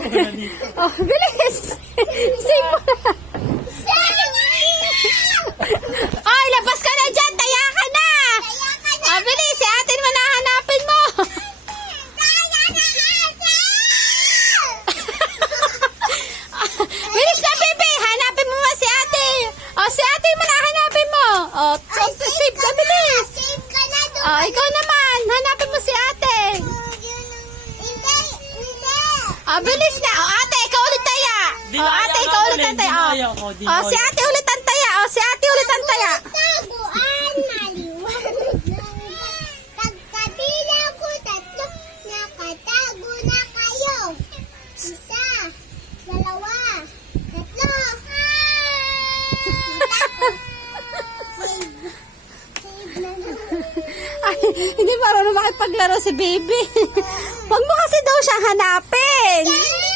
Oh, bilis! Save mo na! Ay, labas ka na dyan! Taya ka na! Oh, bilis! Si ate mo na hanapin mo! Bilis na, bebe! Hanapin mo ba si ate? Oh, si ate mo na hanapin mo! Oh, save ka, bilis! Oh, ikaw naman! Hanapin mo si ate! Oh, bilis na! Oh, ate, ikaw ulit taya! Oh, ate, ikaw ulit ang taya! Oh, si ate ulit ang taya! Oh, si ate ulit ang taya! Taguan, maliwanag lang. Pagkabila ko tatlo, nakatago na kayo. Isa, dalawa, tatlo. Save. Save na naman. Ay, hindi marunong makipaglaro si baby. Huwag mo kasi daw siyang hanapin. Daddy!